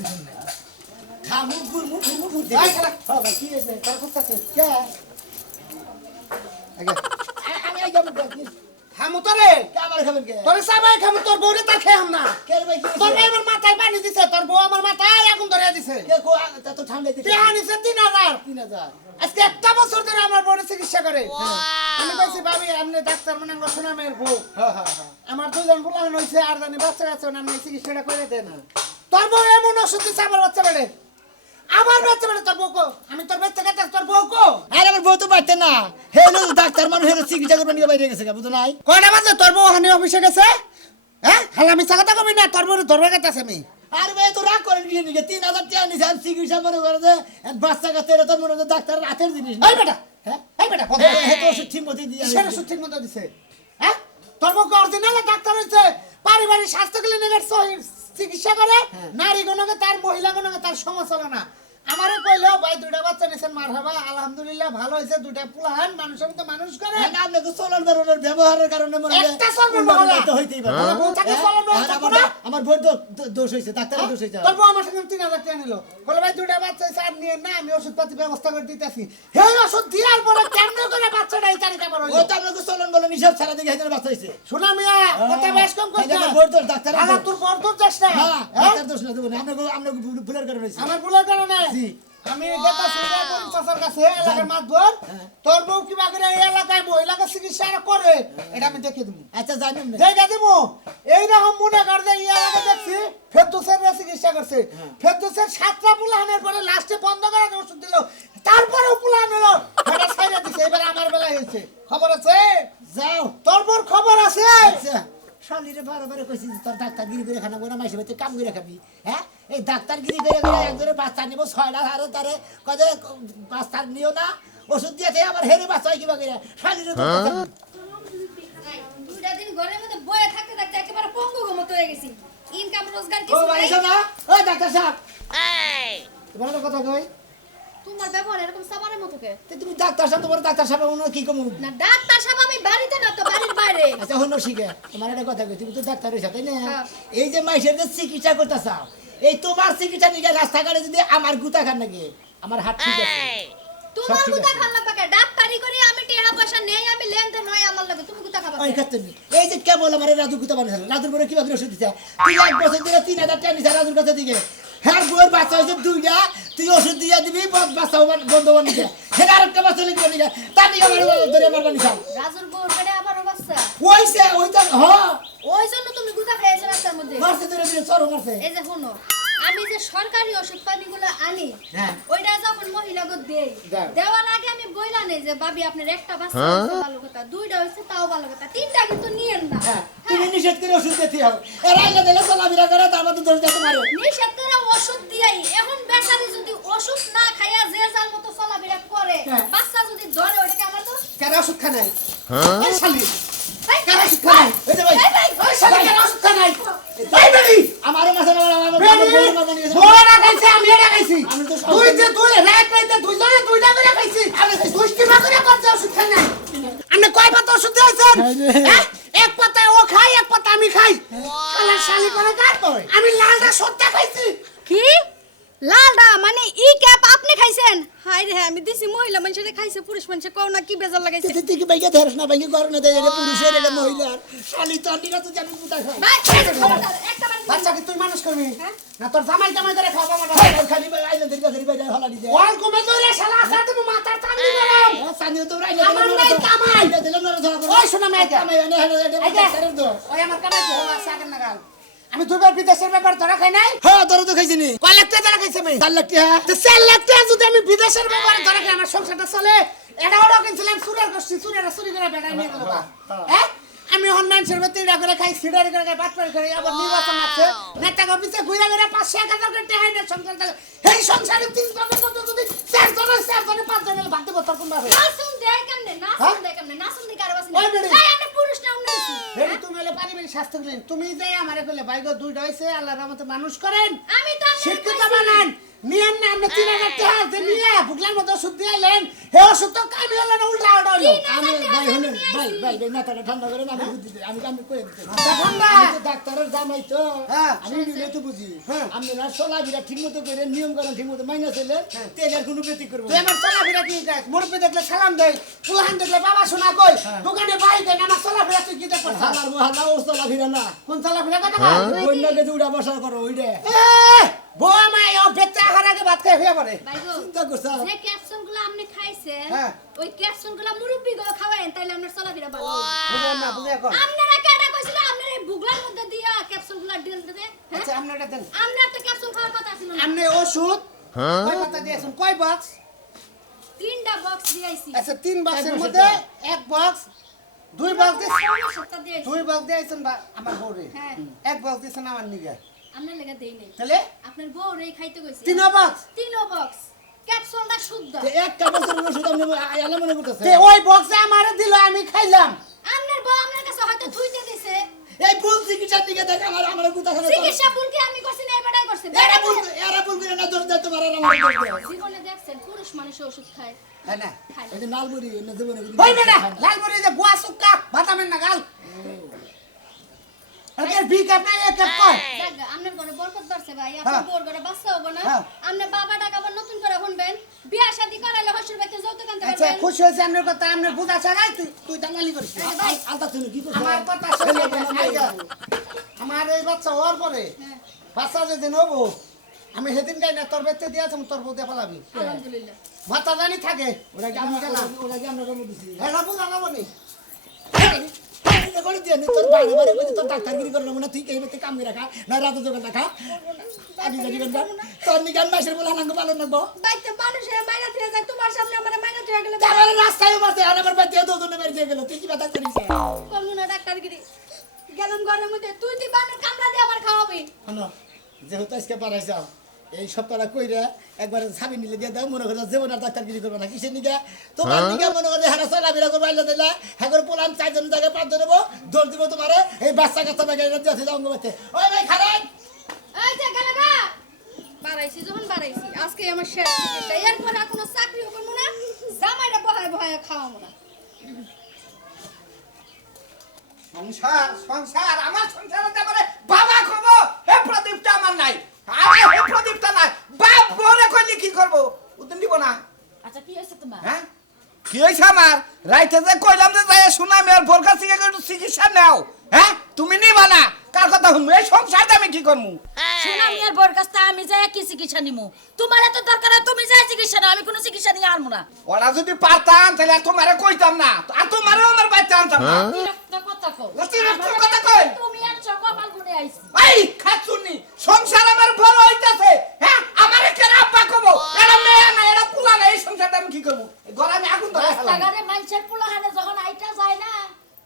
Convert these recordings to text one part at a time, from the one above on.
Tension নাই খামু গুরমু গুরমু ফুটে ভাই খেলা হ্যাঁ ভাই কি হয়েছে তোর করতেছে কে আগে আমি আই যাবো কি হামু তোরে কে আমার খাবেন কে তোরে সাবাই খামু তোর বউরে তা খেয়াম না কে ভাই কি তোর ভাই আমার মাথায় পানি দিছে তোর বউ আমার মাথায় আগুন ধরে দিছে কে কো তা তো ঠান্ডা দিতে কে আনিছে 3000 3000 আজকে একটা বছর ধরে আমার বউরে চিকিৎসা করে আমি কইছি ভাবি আপনি ডাক্তার মানে রচনা মেয়ের বউ হ্যাঁ হ্যাঁ হ্যাঁ আমার দুজন পোলান হইছে আর জানি বাচ্চা কাচ্চা না আমি চিকিৎসাটা করে দেন তোর বউ এমন ওষুধ দিছে আমার বাচ্চা বেড়ে আমার বাচ্চা বেড়ে তোর বউ কো আমি তোর বাচ্চা কাচ্চা তোর বউ কো আরে আমার বউ তো পারতে না হেলো ডাক্তার মানুষ হেলো চিকিৎসা করবে নিয়ে বাইরে গেছে বুঝো নাই কয়টা বাজে তোর বউ হানি অফিসে গেছে হ্যাঁ খালা মিছা কথা কবি না তোর বউ ধরবে গেছে আমি আরে ভাই তো রাগ করেন কি নিকে 3000 টাকা নিছে আমি চিকিৎসা মনে করে যে বাচ্চা কাছে এটা তো মনে হয় ডাক্তারের হাতের জিনিস না এই বেটা হ্যাঁ এই বেটা হে তো ওষুধ ঠিক মতো দিয়ে সেটা সঠিক মতো দিছে হ্যাঁ তোর বউ অরিজিনাল ডাক্তার হইছে পারিবারিক স্বাস্থ্য ক্লিনিকের চিকিৎসা করে নারী গণকে তার মহিলা গণকে তার সমালোচনা আমারে কইলো ভাই দুইটা বাচ্চা নিছেন মারহাবা আলহামদুলিল্লাহ ভালো হইছে দুইটা পুলাহান মানুষের মতো মানুষ করে না আপনি তো চলন বেরোনোর ব্যবহারের কারণে মনে হয় একটা চলন মহলা তো হইতেই পারে আমার বউ থাকে চলন মহলা আমার বউ তো দোষ হইছে ডাক্তারের দোষ হইছে তোর বউ আমার সঙ্গে 3000 টাকা নিল বলে ভাই দুইটা বাচ্চা হইছে আর নিয়ে না আমি ওষুধপাতি ব্যবস্থা করে দিতেছি এই ওষুধ দেওয়ার পরে কেমনে করে বাচ্চাটা এই তারিখে আবার ও হইলো তো আপনাকে চলন বলে নিশাব ছাড়া দিকে হেজনে বাচ্চা হইছে শোনা মিয়া কথা বেশ কম কইছ আমার বউ তো ডাক্তারের আলা তোর বড় তো যাস না হ্যাঁ ডাক্তার দোষ না দেবো আপনাকে ভুলের কারণে হইছে আমার ভুলের কারণে জি আমি দেখা শুনে করি চাচার কাছে এলাকার মাতবর তোর বউ কিবা করে এই এলাকায় মহিলাকে চিকিৎসা করে এটা আমি দেখে দেবো আচ্ছা জানেন না দেখে দেবো এইরকম মনে কর যে এই এলাকায় দেখছি ফেরদৌসের চিকিৎসা করছে ফেরদৌসের 7টা পুলাহানের পরে লাস্টে বন্ধ করে ওষুধ দিল তারপরেও পুলাহান হলো এটা ছেড়ে দিছে এবার আমার বেলায় হয়েছে খবর আছে যাও তোর বোর খবর আছে আচ্ছা শালিরে বারে কইছি তোর ডাক্তারগিরি করে খানা করে মাইসে বাড়িতে কাম করে খাবি হ্যাঁ এই ডাক্তারগিরি করে একজনের বাচ্চা নিব 6টা আরো তারে কদে বাচ্চা নিও না ওষুধ দিয়েছে আবার হেরে বাচ্চা হয় কিবা করে শালিরে দুইটা দিন ঘরের মধ্যে বয়ে থাকতে থাকতে একেবারে পঙ্গু মতো হয়ে গেছি ইনকাম রোজগার ও কিছু ভাই নাই শোনা ও ডাক্তার সাহেব তোমার একটা কথা কই তোমার ব্যবহার এরকম সাবানের মতো কে তুমি ডাক্তার সাহেব তোমার ডাক্তার সাহেব অন্য কি কম না ডাক্তার সাহেব আমি বাড়িতে না তো বাড়ির বাইরে আচ্ছা হলো শিখে তোমার একটা কথা কই তুমি তো ডাক্তার হইছ তাই না হ্যাঁ। এই যে মাইসের যে চিকিৎসা করতে চাও এই তোমার চিকিৎসা নিয়ে রাস্তাঘাটে যদি আমার গুতা খান নাকি আমার হাত ঠিক আছে তোমার সব ঠিক গুতা আছে। খান না পাকে ডাক্তারি করি আমি টাকা পয়সা নেই আমি লেনদেন নয় আমার লাগে তুমি গুতা খাবা ওই ক্ষেত্রে নেই। এই যে কেবল আমার রাজু গুতা বানিয়েছিল রাজুর পরে কিভাবে ওষুধ দিছে তুই 1 বছর ধরে 3000 টাকা নিছে রাজুর কাছে দিকে হ্যাঁ বউয়ের বাচ্চা হয়েছে 2টা তুই ওষুধ দিয়ে দিবি বাচ্চা বন্ধ বানিয়ে হ্যাঁ আরেকটা বাচ্চা লিখে নিয়ে তার নিয়ে আমার ধরে আমার বানিয়েছিল রাজুর বউর পেটে আবার বাচ্চা ওইছে ওইটা হ্যাঁ ওই জন্য তুমি গুতা খাইছো রাস্তার মধ্যে মারছে ধরে দিলে চরম মারছে এই যে শুনো আমি যে সরকারি ওষুধ পানিগুলো আনি হ্যাঁ। ওইটা যখন মহিলাকে দেই দাও। দেওয়ার আগে আমি বইলা নেই যে ভাবি আপনার একটা বাচ্চা হয়েছে ভালো কথা দুইটা হয়েছে তাও ভালো কথা তিনটা কিন্তু নিয়েন না হ্যাঁ তুমি নিষেধ করে ওষুধ দিতে হবে এর আগে দিলে চলাফেরা করে তার মধ্যে ধরে যেতে পারে নিষেধ করে ওষুধ দিয়াই এখন বেচারি যদি ওষুধ না খাইয়া যে যার মতো চলাফেরা করে হ্যাঁ। বাচ্চা যদি ধরে ওটাকে আমার তো কেন ওষুধ খা নাই এই শালি এই, কেন ওষুধ খা নাই এই যে ভাই এই ভাই, এই শালি কেন ওষুধ খা নাই এই বেবি আমারও মাসে না আমার বউয়ের মা বানিয়েছে বড়া খাইছে আমি এটা খাইছি আমি তো তুই যে তুই রাত রাতে দুইজনে দুইটা করে খাইছি আমি দুষ্টি মা করে করছে ওষুধ খাই নাই আপনি কয় পাতা ওষুধ দিয়েছেন হ্যাঁ? এক পাতা ও খাই এক পাতা আমি খাই শালা শালি করে কার আমি লালটা সত্যা খাইছি কি লালডা মানে ই ক্যাপ আপনি খাইছেন হাই রে আমি দিছি মহিলা মানুষের খাইছে পুরুষ মানুষে কও না কি বেজার লাগাইছে তুই কি বাইকে ধরছ না বাইকে করো না দেয় এটা পুরুষের এটা মহিলার শালি তো নিরা তো জানি পুতা খায় ভাই খবরদার, একটা বার বাচ্চা কি তুই মানুষ করবি হ্যাঁ? না তোর জামাই জামাই করে খাওয়াবো আমার খালি ভাই আইলে দেরি করে ভাই হলা দি দেয় ওয়াল কমে ধরে শালা আসা তুমি মাথার টান দিবে সানিও তো রাইলে আমার নাই কামাই। দিলাম না ধরা ওই শোনা মেয়েটা কামাই এনে এটা এই যে, করে দাও ওই আমার কামাই কি হলো আছে আগের নাগাল আমি দুবার বিদেশের ব্যাপার ধরা খাই নাই হ্যাঁ ধরে তো খাইছিনি কয় লাখ টাকা ধরা খাইছে আমি 4 লাখ টাকা তো 4 লাখ টাকা যদি আমি বিদেশের ব্যাপার ধরা খাই আমার সংসারটা চলে এটা ওরা কিনছিলাম চুরের গোষ্ঠী চুরেরা চুরি করে বেড়াই নিয়ে গেল হ্যাঁ আমি হনুমান সরবত তিরা করে খাই সিডারি করে খাই বাটপাড়ি করে আবার নির্বাচন আছে নেতা অফিসে ঘুরে ঘুরে 500-1000 করে টাকা দিয়ে সংসার চালায়। এই সংসারে 3 জনের মধ্যে যদি 4 জনে 5 জনের ভাগ দেবো তখন ভাবে নাসুন দেয় কেমনে নাসুন দেয় কেমনে নাসুন দি কারো বাসি ওই বেড়ি। এই আমি পুরুষ না অন্য কিছু এই তুমি হলে পারিবারিক স্বাস্থ্য দিলেন তুমি যাই আমারে কইলে ভাই গো দুইটা হইছে আল্লাহর রহমতে মানুষ করেন আমি তো আপনার শিক্ষিত কইছি। বানান নিয়েন না আপনি 3000 টাকা দিয়ে নিয়ে বুকলার মতো ওষুধ দিয়ে এলেন হে ওষুধ তো কামি হলো না উল্টা উল্টা হলো আমি ভাই হলেন ভাই মাথাটা ঠান্ডা করে আমি বুদ্ধি দিই আমি কই দিতে ঠান্ডা। আমি তো ডাক্তারের জামাই তো হ্যাঁ। আমি নিলে তো বুঝি হ্যাঁ। আমি না চলাফেরা ঠিক মতো করে নিয়ম কানুন ঠিক মতো মাইনা চলে তেলের কোনো ব্যতি করবো তুই আমার চলাফেরা কি দেখ মুরব্বি দেখলে সালাম দেয় পুলাহান দেখলে বাবা শোনা কই দোকানে বাইক দেন আমার চলাফেরা তুই কি দেখ করছিস আমার মহালা ও চলাফেরা না কোন চলাফেরা কথা বল বন্যাকে যে উড়া বসা করো ওইটা বউ আমায় ও বেচা আহার আগে ভাত খাই হয়ে পড়ে ভাইগো চিন্তা করছা যে ক্যাপসুলগুলো আপনি খাইছেন হ্যাঁ। ওই ক্যাপসুলগুলো মুরব্বি গো খাওয়ায়েন তাইলে আপনার চলাফেরা ভালো হবে। বুঝলেন না বুঝে এখন আপনারা কেডা কইছিল আপনার এই বুগলার মধ্যে দিয়া ক্যাপসুলগুলো ডিল দিতে হ্যাঁ আচ্ছা আপনি এটা দেন আমরা একটা ক্যাপসুল খাওয়ার কথা ছিল না আপনি ওষুধ কয় পাতা দিয়েছেন কয় বক্স 3টা বক্স দিয়েছি আচ্ছা 3 বক্সের মধ্যে এক বক্স 2 বক্স দিয়েছেন সপ্তাহ দিয়েছি 2 বক্স দিয়েছেন আমার বউরে হ্যাঁ। এক বক্স দিয়েছেন আমার নিগে আপনার লেগে দেই নাই তাহলে আপনার বউ রে খাইতে কইছি 3 বক্স 3 বক্স ক্যাপসুলটা শুদ্ধ এক কাপড় ওষুধ আমি আলা মনে করতেছে তে ওই বক্সে আমারে দিল আমি খাইলাম আপনার বউ আপনার কাছে হয়তো ধুইতে দিছে এই ভুল চিকিৎসার দিকে দেখ আমার গুতা খাবে চিকিৎসা ভুলকে আমি করছি না এবারই করছি এরা ভুল করে না দোষ দিতে পারে না আমার দোষ দেয়। জীবনে দেখছেন পুরুষ মানুষ ওষুধ খায় হ্যাঁ না খায় এই যে নালবুড়ি না জীবনে ওই বেটা লাল মরি যে গুয়া সুক্কা বাতামেন না গাল আরে বি কাপ না এক কাপ কর জায়গা আপনার ঘরে বরকত বাড়ছে ভাই আপনার বউর ঘরে বাচ্চা হবে না হ্যাঁ। আপনি বাবা টাকা আবার নতুন করে শুনবেন বিয়া শাদি করাইলে হসুর বাড়িতে যৌতুক আনতে আচ্ছা পারবেন খুশি হয়েছে আপনার কথা আপনার বুঝা ছাড়াই তুই দাঙ্গালি করিস না। ভাই আলতা শুনে কি করছ আমার কথা শুনে আমার এই বাচ্চা হওয়ার পরে হ্যাঁ বাচ্চা যেদিন হবো আমি সেদিন গাই না তোর বেতে দিয়েছি তোর বউ দিয়ে পালাবি আলহামদুলিল্লাহ বাচ্চা জানি থাকে ওরা কি আমি আমরা গেলাম ওরা কি আমরা রমু দিছি এটা বুঝা যাবো নি এটা করে দিয়ে তোর বাইরে বাইরে কইতে তোর ডাক্তারগিরি করে না তুই কেইতে কাম করে রাখা না রাত দোকান রাখা আমি জানি না তোর নিগান মাসের বলা নাঙ্গ পালন নাগবো বাইতে মানুষের মাইনা দিয়ে যায় তোমার সামনে আমার মাইনা দিয়ে গেলে তাহলে রাস্তায় মারতে আর আমার বাড়িতে দুজনে বের দিয়ে গেল তুই কি কথা করিস কমু না ডাক্তারগিরি গেলাম ঘরের মধ্যে তুই দি বানের কামড়া দিয়ে আমার খাওয়াবি শোনো যেহেতু আজকে পারাইছাও এই সপ্তাহটা কইরা একবার ছাবি নিলে দিয়ে দাও মনে করে জীবন আর ডাক্তারগিরি করবে না কিসের নিকে তোমার নিকে মনে করে হারা চলাফেরা করবো আইলে দিলা হ্যাঁ পোলাম 4 জন জায়গায় 5 জন নেবো দৌড় দিব তোমারে এই বাচ্চা কাচ্চা ব্যাগে দিয়ে দাও অঙ্গ বাচ্চা ওই ভাই খারাপ এই যে গেলে গা বাড়াইছি যখন বাড়াইছি আজকে আমার শেষ চিকিৎসা এরপর আর কোনো চাকরিও করবো না জামাইরা বহায় বহায় খাওয়াবো না সংসার সংসার আমার সংসারের ব্যাপারে বাবা খবো হে প্রদীপটা আমার নাই আরে হে প্রদীপটা নাই বাপ বলে কইলে কি করব উত্তর দিব না আচ্ছা কি হয়েছে তোমার হ্যাঁ কি হইছে আমার রাইতে যে কইলাম যে যাই শুনামি আর ভোর কাছে একটু চিকিৎসা নাও হ্যাঁ তুমি নিবা না কার কথা শুনবো এই সংসারটা আমি কি করবো শোনা মিয়ার বর কাছে আমি যাই কি চিকিৎসা নিমু তোমার এত দরকার আর তুমি যাই চিকিৎসা নাও আমি কোনো চিকিৎসা নিয়ে আনবো না ওরা যদি পারতাম তাহলে আর তোমারে কইতাম না আর তোমারও আমার বাচ্চা আনতাম না অতিরিক্ত কথা কও অতিরিক্ত কথা কই? তুমি আর কপাল গুনে আইছি এই খাচ্ছুনি সংসার আমার বড় হইতাছে হ্যাঁ আমারে কেন আব্বা কবো এরা মেয়ে না এরা পুলা না এই সংসারটা আমি কি করবো ঘরে আমি আগুন ধরে ফেলাম রাস্তাঘাটে মানুষের পোলাহানে যখন আইটা যায় না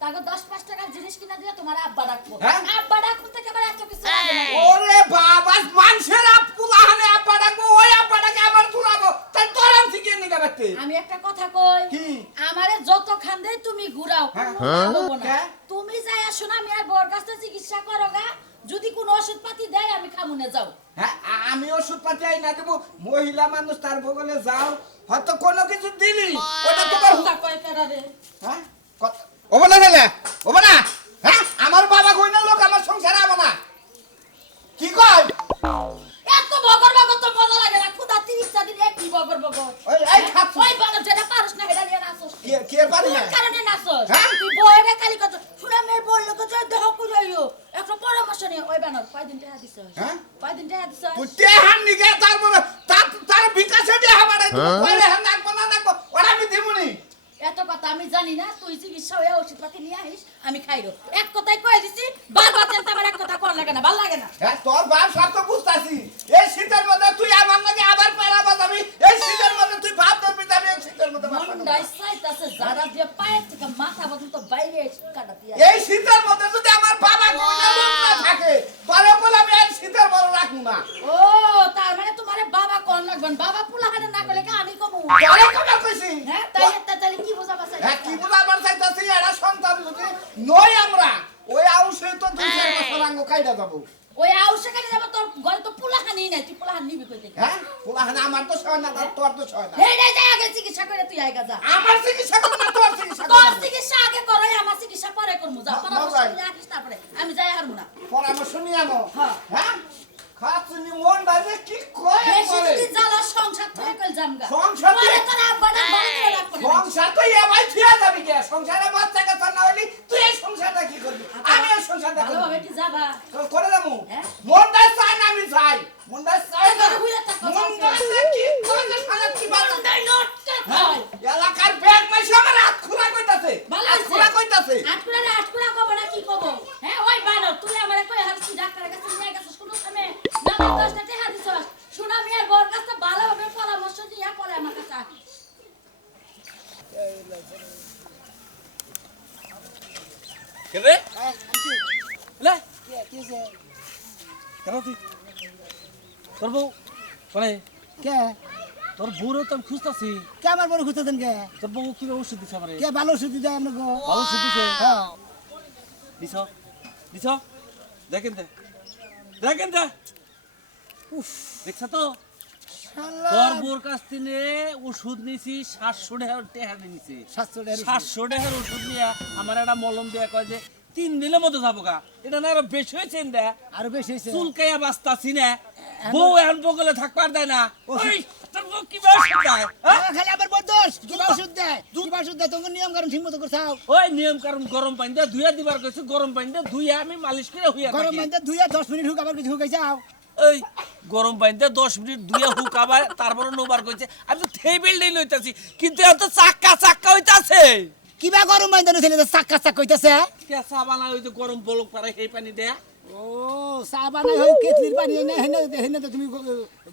তাকে 10-5 টাকার জিনিস কিনা দিয়ে তোমার আব্বা ডাকবো হ্যাঁ? আব্বা ডাকুন থেকে আবার এত কিছু লাগে না। ওরে বাবা মানুষের পুলাহানে আব্বা ডাকবো ওই আব্বাটাকে আবার তুলাবো তাই তোরাম থেকে নিয়ে যাবে আমি একটা কথা কই কি? আমারে যত খান্দে তুমি ঘুরাও হ্যাঁ। কোনো লাভ হবো না। হ্যাঁ। তুমি যাই শোনা মিয়ার বর কাছে চিকিৎসা করো গা যদি কোনো ওষুধ পাতি দেয় আমি খামুনে যাও হ্যাঁ আমি ওষুধ পাতি আই না দেবো মহিলা মানুষ তার বগলে যাও হয়তো কোনো কিছু দিলি ওটা তোমার কথা কয় কেডা রে হ্যাঁ ওবা না ছেলে ওবা না হ্যাঁ আমার বাবা কইনা লোক আমার সংসারে আবো না কি কয় এত বগর বগর তো মজা লাগে না খুদা 30 টা দিন একই বগর বগর ওই এই খাচ্ছ ওই বানর যেটা পারছ না হেডা নিয়ে নাচছ কি আর পারি না কোন কারণে নাচছ হ্যাঁ? তুই বইরে খালি কত শুনে মেয়ের বললো তো জয় দেহ কুজাইও একটা পরামর্শ নিয়ে ওই বানর কয়দিন টাকা দিছ হ্যাঁ? কয়দিন টাকা দিছ তুই তেহান নিগে তারপর তার বিকাশে দিয়ে হাবাড়াই তুমি কইলে হ্যাঁ নাকবো না নাকবো ওরা আমি দিমুনি এত কথা আমি জানি না তুই চিকিৎসা হয়ে ওষুধ পাতি নিয়ে আইস আমি খাইরো এক কথাই কই দিছি বারবার চিন্তা আমার এক কথা কোন লাগে না ভাল লাগে না হ্যাঁ তোর বাপ সব তো বুঝতাছি এই শীতের মধ্যে তুই আমার নাকি আবার পেরা বাজাবি এই শীতের মধ্যে তুই ভাব ধরবি যাবি এই শীতের মধ্যে ভাত খাবি। মন্ডাই সাইতাছে যারা দিয়ে পায়ের থেকে মাথা পর্যন্ত বাইরে কাটা দিয়া এই শীতের মধ্যে যদি আমার বাবা কোইনা লোক না থাকে পরে বলে আমি এই শীতের বড় রাখবো না ও তার মানে তোমারে বাবা কোন লাগবেন বাবা পুলাহানে না গলে আমি কমু পরে কথা কইছি হ্যাঁ তাই কি বুঝাবা চাই হ্যাঁ কি বুঝাবার চাইতাছি এরা সন্তান যদি নই আমরা ওই আউসে তো 2-4 বছর আঙ্গ কাইডা যাবো ওই আউশে কাটে যাব তোর ঘরে তো পুলাহানি নাই তুই পোলাহান নিবি কই থেকে হ্যাঁ পোলাহান আমার তো সয় না তোর তো সয় না হেডে যা আগে চিকিৎসা করে তুই আইগা যা আমার চিকিৎসা করো না তোর চিকিৎসা তোর করো চিকিৎসা আগে করো আমার চিকিৎসা পরে করমু যা পরামর্শ নিয়ে আসিস তারপরে আমি যাই হারমু না পরামর্শ নিয়ে আনো হ্যাঁ। হ্যাঁ খাতুনি মন বাইরে কি কয় বেশি করে যদি জ্বালা সংসার থেকে কল জামগা সংসার থেকে- পরে তোর আব্বাটা বড় রাখবে সংসার তো এ ভাই থিয়া যাবি কে সংসারে বাচ্চা কাচ্চা না হইলি তুই এই সংসারটা কি করবি আমি এই সংসারটা করব ভালোভাবে কি যাবা করে দেবো হ্যাঁ? মনটা চাই না আমি চাই মনটা চাই না তোর হুইলে থাকো, মনটা কি করে সারা কি বাবা তোর নটটা খায় এলাকার ব্যাগ মাইছে আমার হাত খোলা কইতাছে ভালো হাত খোলা কইতাছে আটকুড়া কব না কি কব হ্যাঁ ওই বানো তুই আমারে কই হারছি ডাক্তারের কাছে নিয়ে গেছিস শুনো সামনে না 10টা টাকা দিছস শুনা মিয়ার বর কাছে ভালোভাবে পরামর্শ দিয়া পরে আমার কাছে আসিস রে লে কি হইছে কেন তুই তোর বউ মানে কে তোর বউরও তো আমি খুঁজতেছি কে আমার বড় খুঁজতেছেন কে তোর বউ কিভাবে ওষুধ দিছে আমারে কে ভালো ওষুধ দেয় আপনাকে ভালো ওষুধ দিছে হ্যাঁ দিছ দিছ দেখেন দে দেখেন দে উফ দেখছ তো তোর বউর কাছ থেকে ওষুধ নিছি 700 টাকা নিছি 700 টাকার ওষুধ নিয়ে আমার একটা মলম দিয়া কয় যে 3 দিনের মতো যাবো গা এটা না আরো বেশি হয়েছে দে আরো বেশি হয়েছে চুলকাইয়া বাঁচতাছি না বউ এখন বগলে থাকবার দেয় না ওই তোর বউ কিভাবে ওষুধ দেয় হ্যাঁ? খালি আমার বড় দোষ কি ওষুধ দেয় কি ওষুধ দেয় তোমার নিয়ম কারণ ঠিক মতো করছাও ওই নিয়ম কারণ গরম পানি দিয়ে ধুইয়া দিবার কইছে গরম পানি দিয়ে ধুইয়া আমি মালিশ করে হইয়া গরম থাকি পানিতে ধুইয়া 10 মিনিট হুক আবার কিছু হুকাইছাও ওই গরম পানি দিয়ে 10 মিনিট ধুইয়া হুকাবার তারপরে নোবার কইছে আমি তো থেবেলই লইতাছি কিন্তু এত চাক্কা হইতাছে কিবা গরম পানিতে ছেলে চাক্কা চাক কইতাছে কেঁচা বানা ওই যে গরম বলক পারে সেই পানি দেয়া ও চা বানাই হয় কেটলির পানি এনে হেনে হেনে তো তুমি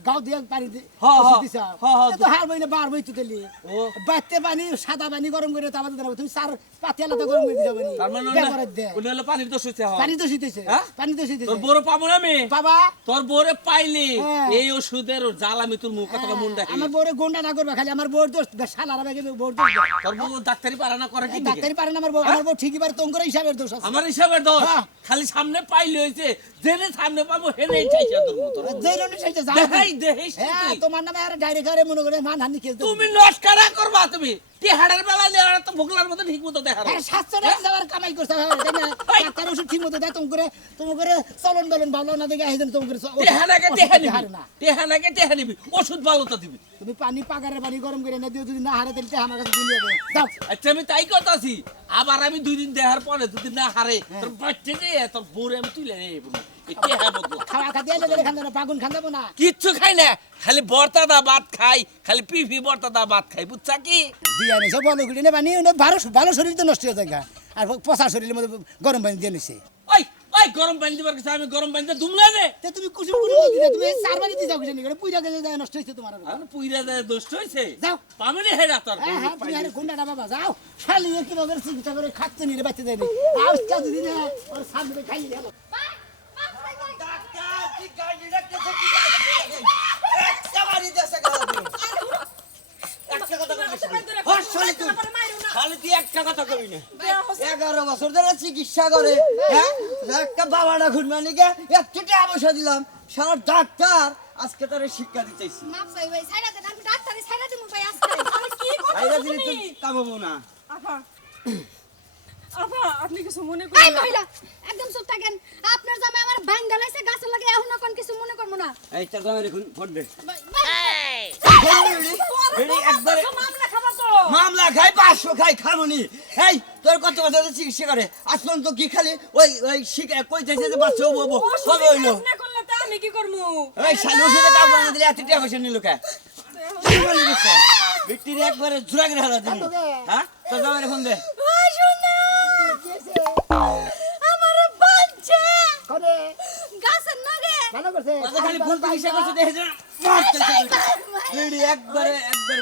গাও দিয়া পানি হ্যাঁ, হ্যাঁ, দিছা হ্যাঁ, হ্যাঁ, তো হার বইনা বার বই তুতেলি ও। বাতে পানি সাদা পানি গরম করে তাবাতে দাও তুমি সার পাতি আলাদা গরম করে দিছো তার মানে ব্যবহার দে ওই হলো পানির দোষ হইছে হ্যাঁ। পানি তো শীতেছে হ্যাঁ? পানি তো তোর শীতেছে বড় পাবো না আমি বাবা তোর বউরে পাইলি হ্যাঁ। এই ওষুধের জ্বাল আমি তোর মুখ কথা মন রাখি আমার বউরে গোন্ডা না করবা খালি আমার বউর দোষ শালারা বেগে বউর দোষ দেয়। তোর বউ ডাক্তারি পারা না করে কি দিকে? ডাক্তারি পারে না আমার বউ ঠিকই পারে তোমার হিসাবের দোষ আছে আমার হিসাবের দোষ হ্যাঁ। খালি সামনে পাইলে হইছে জেনে সামনে পাবো হেনেই চাইছে তোর মতো জেরনি সেইটা যাও দেখাই হ্যাঁ তোমার নামে আর ডাইরেক্ট করে মনে করে মানহানি খেলতে তুমি নস্কারা করবা তুমি টিহাড়ের বেলা নেওয়ার তো ভোগলার মতো ঠিক মতো দেখা আরে 700 টাকা যাওয়ার কামাই করতে হয় তাই না ডাক্তার ওষুধ ঠিক মতো দেয় তুমি করে চলন বলন ভালো না দেখে আইছেন তুমি করে টেহানাকে ওষুধ টেহা হারে নিবি না টেহানাকে টেহা নিবি ওষুধ ভালো তো দিবি তুমি পানি পাগারের পানি গরম করে না দিও যদি না হারে তাহলে আমার কাছে দিলে হবে যাও আচ্ছা আমি তাই করতেছি আবার আমি 2 দিন দেখার পরে যদি না হারে তোর বাচ্চা যে তোর বউরে আমি তুলে নেই টেহা বদলা খাওয়া খাতে এলে বলে খান না পাগুন খান যাবো না কিচ্ছু খাই না খালি বর্তা দা ভাত খাই খালি পিফি বর্তা দা ভাত খাই বুঝছা কি দিয়া নিছে বলো গুলি না পানি ভালো ভালো শরীর তো নষ্ট হয়ে যায় গা। আর পচা শরীরের মধ্যে গরম পানি দিয়ে নিছে ওই ওই গরম পানি দিবার কাছে আমি গরম পানিতে দুমলা নে তে তুমি কুসুম কুসুম দিলে তুমি চার বানি দিয়ে যাও কিজানি করে পুইরা গেলে যায় নষ্ট হইছে তোমার আমি পুইরা দেয় দোষ হইছে যাও পামনি হেডা তোর হ্যাঁ হ্যাঁ তুমি আরে গুন্ডাটা বাবা যাও শালি কি করে চিকিৎসা করে খাচ্ছে নিরে বাচ্চা দেয়নি আউসটা যদি না ওর সামনে খাই গেল খালি তুই একটা কথা কবি না 11 বছর ধরে চিকিৎসা করে হ্যাঁ একটা বাবাটা ঘুরমানি কে একটু টাকা পয়সা দিলাম সারা ডাক্তার আজকে তারে শিক্ষা দিতেছি মাপ চাই ভাই ছাইরা দেন আমি ডাক্তারে ছাইরা দিমু ভাই আজকে আরে কি কথা আইরা দিলে শুনি তুই কামাবো না আপা আপা আপনি কিছু মনে এই করেন না মহিলা একদম চুপ থাকেন আপনার জামাই আমার বাইন গালাইছে গাছ লাগে এখন কোন কিছু মনে করব না এই তার দামে দেখুন ফোন দে তোর একবারে মামলা খাবা তো মামলা খাই 500 খাই খামনি এই তোর কত কথা চিকিৎসা করে আসল তো কি খালি ওই ওই শিখা কইতেছে যে বাচ্চা হবো কবে হইলো না করলে তো আমি কি করব এই শালি ওষুধে কাজ বানা দিলে এত টাকা পয়সা নিল কে বিটির একবারে জোড়া করে হালা দিল হ্যাঁ তোর দামে ফোন দে আমার বাচ্চা করে গাছের নগে ভালো করছে কথা খালি ফোন চিকিৎসা করছে দেখে যে মারতেছে বিড়ি একবারে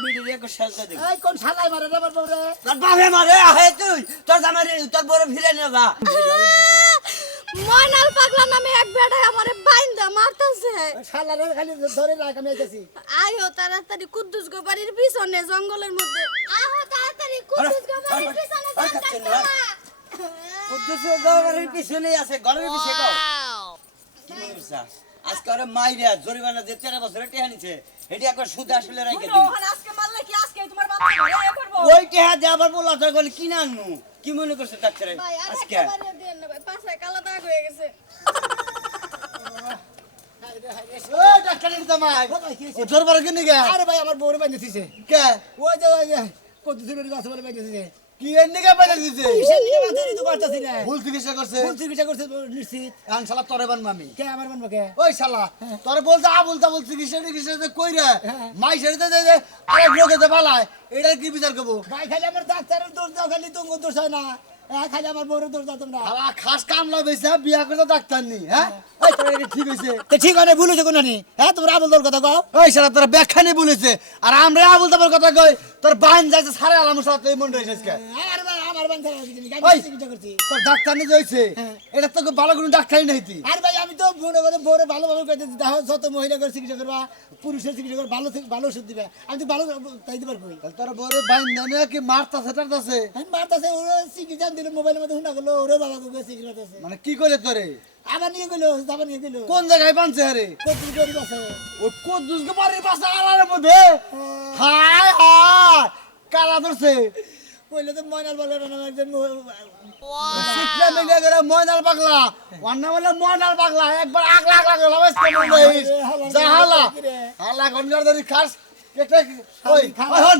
বিড়ি একবার শালটা দে এই কোন শালাই মারে রে আমার বউরে তোর বাপে মারে আহে তুই তোর জামাই তোর বড় ফিরে নিয়ে যা ময়নাল পাগলা নামে এক বেটায় আমারে বাইন্দা মারতাছে শালারে খালি ধরে রাখ আমি আইতাছি আয়ো তাড়াতাড়ি কুদ্দুস গো বাড়ির পিছনে জঙ্গলের মধ্যে আহো তাড়াতাড়ি কুদ্দুস গো বাড়ির পিছনে উদ্দেশ্য গড়ের পিছনেই আছে গড়ের পিছে কও কি বলছিস আজকে ওরে মাইরা জরিমানা যে 13 বছরে টেহা নিছে এটি একবার সুদে আসলে রাখে শুনো, দিন ওখানে আজকে মারলে কি আজকে তোমার বাচ্চা ঘরে করবো? ওই টেহা দিয়ে আবার বলা তো গলি কিনে আনমু কি মনে করছে ডাক্তারে ভাই আর আজকে একটা বাড়িও দেন না ভাই, পাশে কালো দাগ হয়ে গেছে। ও ডাক্তার এর জামাই ও ভাই, কি হয়েছে? ও জোর বড় কিনে গে আরে ভাই আমার বউরে বাইন্ধে দিছে কে ওই যে কত দিনের বাস বলে বাইন্ধে দিছে কি এর নিকে বাইরে দিছে কিসের নিয়ে বাঁধে তো করতেছি না ভুল চিকিৎসা করছে ভুল চিকিৎসা করছে নিশ্চিত আন শালা তোরে বান মামি কে আমার বানবো কে ওই শালা তোরে বলতে আবুল তাবুল চিকিৎসা যে কই রে হ্যাঁ। মাই ছেড়ে দে যে আরেক লোকে দে বালায় এটা কি বিচার করব ভাই খালি আমার ডাক্তারের দোষ দাও খালি তুমি দোষ হয় না খালি আমার বউরে দোষ দাও তোমরা শালা খাস কামলা বেছে বিয়া করে ডাক্তার নি হ্যাঁ ওই তোর এটা ঠিক হইছে তো ঠিক হয় ভুল হয়েছে কোনখানি হ্যাঁ তোমরা আবল দল কথা কও ওই শালা তোর ব্যাখ্যা নেই বলেছে আর আমরা আবুল তাবুল কথা কই তোর বাইন যাইছে সারে আলাম সাথে এই মন রইছে আজকে আমার বান ছাড়া কিছু নেই ওই। আমি চিকিৎসা করছি তোর ডাক্তার নিয়ে হইছে হ্যাঁ। এটা তো ভালো কোনো ডাক্তারই নাই তুই আর ভাই আমি তো মনে করে বউরে ভালো ভালো করে দিতে দেখো যত মহিলা করে চিকিৎসা করবা পুরুষের চিকিৎসা করবা ভালো ভালো ওষুধ দিবে আমি তো ভালো তাই দিবার কই তাহলে তোর বড় বাইন জানে কি মারতাছে টারতাছে আমি মারতাছে ওরা চিকিৎসা দিল মোবাইলের মধ্যে শুনা গেলো ওরে বাবা করে চিকিৎসা দিতেছে মানে কি করে তোরে আবার নিয়ে গেলো আবার নিয়ে গেলো কোন জায়গায় বানছে আরে কত গরিব আছে ও কুদ্দুসকে বাড়ির পাশে আলার মধ্যে হায় হায় কারা ধরছে কইলে তো ময়নাল বলে না একজন শিখলে মিলে গেলে ময়নাল পাগলা অন্য বলে ময়নাল পাগলা একবার আগলা আগলা গেল অবস্থা মনে হইস জাহালা হালা গন্ডার ধরি খাস একটা ওই হন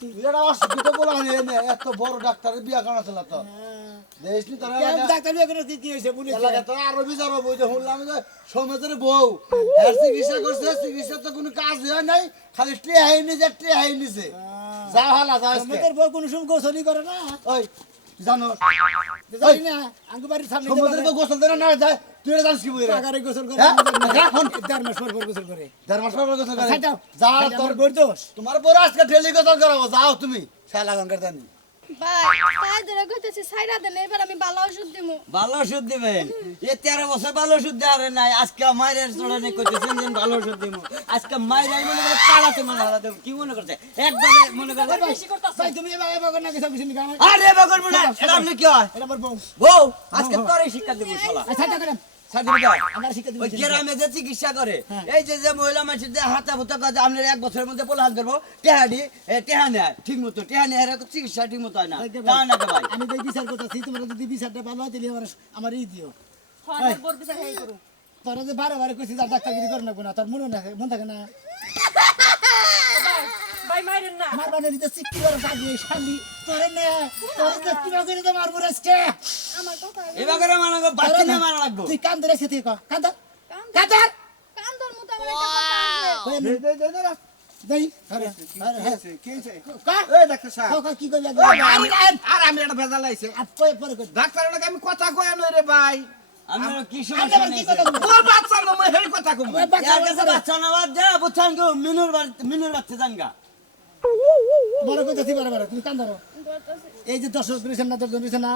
তুই এটা অসুবিধা বলা হয় না এত বড় ডাক্তারের বিয়া করা ছিল তো দেশনি তোরা ডাক্তার বিয়ে করে কি হয়েছে পুলিশ এলাকা তো আরো বিচার হবো যে শুনলাম যে সৌমেতের বউ এর চিকিৎসা করছে চিকিৎসা তো কোনো কাজ হয় নাই খালি ট্রে হাইনি যে ট্রে হাইনিছে যা হালা যা আজকে আমাদের বউ কোনো সময় গোসলই করে না ওই জানো জানি না আঙ্গু বাড়ির সামনে সৌমেতের বউ গোসল দেয় না যায় তুই এটা জানিস কি বই রে আগারে গোসল করে হ্যাঁ? এখন? 1.5 মাস পর গোসল করে দেড় মাস পর গোসল করে ছাড় দাও। যা ছাড় দাও, তোর আমার বউর দোষ। তোমার বড় আজকে ডেলি গোসল করাবো যাও তুমি শালা গঙ্গার জানি ভাই তাই ধরে কইতেছি সাইরা দেন, এবার আমি ভালো ওষুধ দিমু। ভালো ওষুধ দিবেন এ 13 বছর ভালো ওষুধ দেওয়ার নাই আজকে মায়ের চড়ানি করতেছেন যে ভালো ওষুধ দিব আজকে মায়ের মনে করে পাড়াতে মনে হারাতে কি মনে করছে একবারে মনে করে বেশি করতাছ ভাই তুমি এবার এবার না কিছু কিছু নিকা আরে বাগর মনে এটা আপনি কি হয় এটা আমার বউ বউ আজকে তোরে শিক্ষা দিব শালা ছাড় দাও সাদিম দাও আমার শিক্ষা ওই দিবি গ্রামে যে চিকিৎসা করে এই যে মহিলা মানুষের যে হাতা ফুতা কাজ আপনার 1 বছরের মধ্যে বলে হাত ধরবো টেহাডি টেহা নেয় ঠিক মতো টেহা নেয় চিকিৎসা ঠিক মতো হয় না তা না কে ভাই আমি তো বিচার করতেছি তোমরা যদি বিচারটা ভালো হয় তাহলে আমার ই দিও হয় বড় বিচার হেই করু তোরা যে বারে বারে কইছিস আর ডাক্তারগিরি করে না কোনা তোর মন থাকে না ভাই মাইরেন না আমার বানে নিতে সিক্কি করে সাজি শালি তোরে নে তোরে তো কি করে তো মারবো আজকে আমার কথা এবার করে মানা বাচ্চা নিয়ে মারা লাগবো তুই কান ধরে সেতে কো কান ধর কান ধর কান্দর মতো আমার একটা কথা আছে। দেই আরে কা এই ডাক্তার সাহেব কা কি কইলা আর আমি একটা ভেজাল আইছে আপ কই পরে কই ডাক্তার ওনাকে আমি কথা কই আনো রে ভাই আমরা কি আমরা সমস্যা কি নেই কথা ওর বাচ্চা না মই হেই কথা কম ওই বাচ্চা এর কাছে বাচ্চা না বাদ দে বুঝছান গো মিনুর বাচ্চা জানগা বড় কইতাছি বারে বারে তুমি কান ধরো ধরতেছি। এই যে দর্শক রয়েছেন না দর্শক রয়েছেন না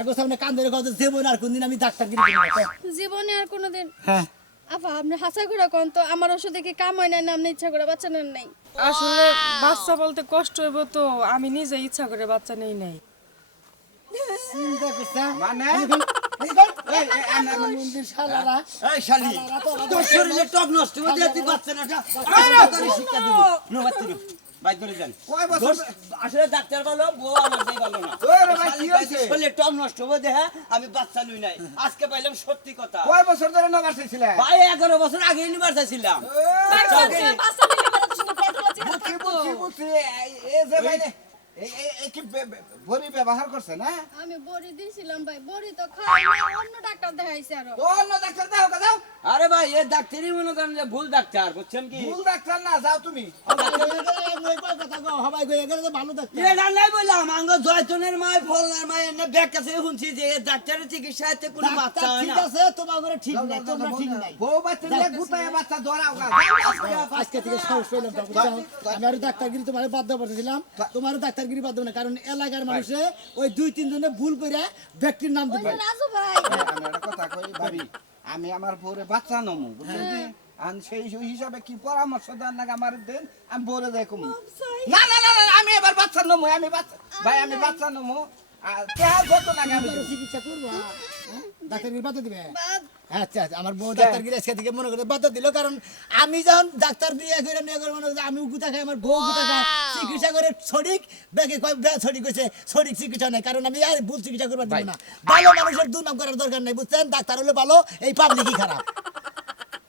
একো সামনে কান ধরে কথা দেবো না আর কোনদিন আমি ডাক্তারগিরি করব জীবনে আর কোনোদিন হ্যাঁ আপা আপনি হাসা করে কোন তো আমার ওষুধে কি কাম হয় না না আপনি ইচ্ছা করে বাচ্চা নেন নাই? আসলে বাচ্চা বলতে কষ্ট হইব তো আমি নিজে ইচ্ছা করে বাচ্চা নেই নাই চিন্তা করছ মানে মন্দির শালারা এই শালি তোর শরীরে টক নষ্ট হয়ে যায় তুই বাচ্চা না তোর শিক্ষা দিব নো বাচ্চা দিব ভাই ধরে যান কয় বছর আসলে ডাক্তার ভালো বউ আমার দেই ভালো না ওরে ভাই কি হইছে শরীরে টক নষ্ট হয়ে যায় আমি বাচ্চা নই নাই আজকে পাইলাম সত্যি কথা কয় বছর ধরে না বাঁচাইছিলে ভাই 11 বছর আগে ইউনিভার্সিটি ছিলাম বাচ্চা নিলে পরে তো শুধু পেট্রোল বুঝছি বুঝছি বুঝছি এই যে ভাই এই কি ভরি ব্যবহার করছে না আমি বড়ি দিয়েছিলাম ভাই, বড়ি তো খাই না, অন্য ডাক্তার দেখাইছে আরো। তো অন্য ডাক্তার দাও দাও আরে ভাই এই ডাক্তারই মনে করেন যে ভুল ডাক্তার বুঝছেন কি ভুল ডাক্তার না যাও তুমি সবাই গিয়ে গেলে তো ভালো ডাক্তার এ নাই বললাম আঙ্গ জয়তনের মায় ফলনার মায় এনে ব্যাগ কাছে শুনছি যে এই ডাক্তারের চিকিৎসাতে কোনো বাচ্চা হয় ঠিক না আছে তোমার ঘরে ঠিক নাই তোমরা ঠিক নাই বউ বাচ্চা নিয়ে গুতায় বাচ্চা ধরাও গা আজকে থেকে সাহস পেলাম আমি আর ডাক্তারগিরি তোমার বাধ্য করতেছিলাম তোমার ডাক্তারগিরি বাধ্য না কারণ এলাকার মানুষে ওই 2-3 জনে ভুল করে ব্যক্তির নাম ওই দিবে যে রাজু ভাই, আমি একটা কথা কই ভাবি আমি আমার বউরে বাচ্চা নমু বুঝছেন কি আর সেই হিসাবে কি পরামর্শ দেন না আমার দেন আমি বউরে যাই কম না না না না আমি এবার বাচ্চা নমু আমি বাচ্চা ভাই আমি বাচ্চা নমু আর কে যত না আমি চিকিৎসা করবো ডাক্তারগিরি বাধ্য দিবে বাদ আচ্ছা আচ্ছা, আমার বউ ডাক্তার গিয়ে আজকে থেকে মনে করে বাধা দিল, কারণ আমি যখন ডাক্তার নিয়ে করে মনে করি আমি গুতা খাই, আমার বউ গুতা খায়, চিকিৎসা করে সঠিক ব্যাগে কয় সঠিক হয়েছে, সঠিক চিকিৎসা নাই, কারণ আমি আর ভুল চিকিৎসা করবার দিব না। ভালো মানুষের দুর্নাম করার দরকার নাই, বুঝছেন? ডাক্তার হলে ভালো, এই পাবলিকই খারাপ।